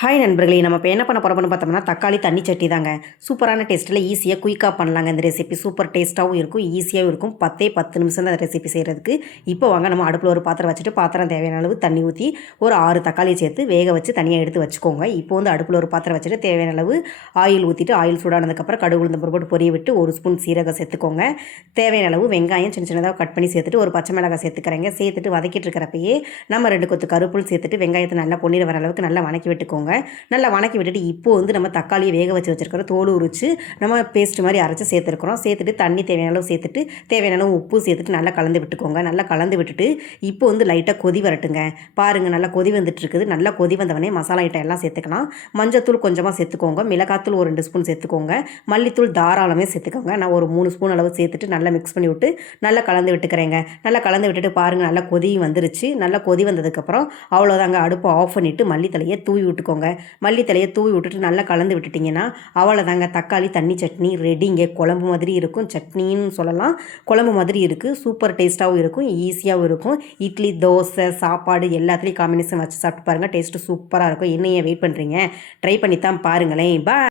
Hi நண்பர்களே, நம்ம இப்போ என்ன பண்ண போகிறோம்னு பார்த்தோம்னா தக்காளி தண்ணி சட்னி தாங்க. சூப்பரான டேஸ்ட்டில் ஈஸியாக குயிக்காக பண்ணலாங்க. இந்த ரெசிபி சூப்பர் டேஸ்ட்டாகவும் இருக்கும், ஈஸியாகவும் இருக்கும். 10 நிமிஷம் தான் ரெசிபி செய்கிறதுக்கு. இப்போ வாங்க நம்ம அடுப்பில் ஒரு பாத்திரம் வச்சுட்டு பாத்திரம் தேவையான அளவு தண்ணி ஊற்றி ஒரு 6 தக்காளி சேர்த்து வேக வச்சு தனியாக எடுத்து வச்சுக்கோங்க. இப்போ வந்து அடுப்பில் ஒரு பாத்திரம் வச்சுட்டு தேவையான அளவு ஆயில் ஊற்றிட்டு ஆயில் சூடானதுக்கப்புறம் கடுகு உளுந்தம் பருப்பு போட்டு பொரிய விட்டு 1 ஸ்பூன் சீரகம் சேர்த்துக்கோங்க. தேவையான அளவு வெங்காயம் சின்ன சின்னதாக கட் பண்ணி சேர்த்துட்டு ஒரு பச்சை மிளகாய் சேர்த்துக்கிறேங்க. சேர்த்துட்டு வதக்கிட்டு இருக்கிறப்பயே நம்ம 2 கொத்து கருப்புள் சேர்த்துட்டு வெங்காயத்தை நல்லா பொன்னிற வர அளவுக்கு நல்லா வணக்கி விட்டுக்கோங்க. நல்லா வணக்கி விட்டுட்டு இப்போ வந்து நம்ம தக்காளியை வேக வச்சு வச்சுருக்கிறோம், தோல் உரித்து நம்ம பேஸ்ட் மாதிரி அரைச்சி சேர்த்துருக்குறோம். சேர்த்துட்டு தண்ணி தேவையான அளவு சேர்த்துட்டு தேவையான அளவு உப்பு சேர்த்துட்டு நல்லா கலந்து விட்டுக்கோங்க. நல்லா கலந்து விட்டுட்டு இப்போ வந்து லைட்டாக கொதி வரட்டுங்க. பாருங்கள், நல்லா கொதி வந்துட்டு இருக்குது. நல்லா கொதி வந்தவனே மசாலா ஐட்டம் எல்லாம் சேர்த்துக்கலாம். மஞ்சத்தூள் கொஞ்சமாக சேர்த்துக்கோங்க, மிளகாத்தூள் ஒரு 2 ஸ்பூன் சேர்த்துக்கோங்க, மல்லித்தூள் தாராளமே சேர்த்துக்கோங்க. நான் ஒரு 3 ஸ்பூன் அளவு சேர்த்துட்டு நல்லா மிக்ஸ் பண்ணி விட்டு நல்லா கலந்து விட்டுக்கிறேங்க. நல்லா கலந்து விட்டுட்டு பாருங்கள், நல்லா கொதி வந்துருச்சு. நல்லா கொதி வந்ததுக்கப்புறம் அவ்வளோதாங்க, அடுப்பை ஆஃப் பண்ணிவிட்டு மல்லித்தலையை தூவி விட்டுக்கோங்க. மல்லித்தலையை தூவி விட்டுட்டு நல்லா கலந்து விட்டுட்டிங்கன்னா அவ்வளோதாங்க, தக்காளி தண்ணி சட்னி ரெடிங்க. குழம்பு மாதிரி இருக்கும், சட்னின்னு சொல்லலாம். குழம்பு மாதிரி இருக்குது, சூப்பர் டேஸ்ட்டாகவும் இருக்கும், ஈஸியாகவும் இருக்கும். இட்லி, தோசை, சாப்பாடு எல்லாத்துலேயும் காம்பினேஷன் வச்சு சாப்பிட்டு பாருங்கள், டேஸ்ட்டு சூப்பராக இருக்கும். என்ன ஏன் வெயிட் பண்ணுறீங்க? ட்ரை பண்ணி தான் பாருங்களேன். பாய்.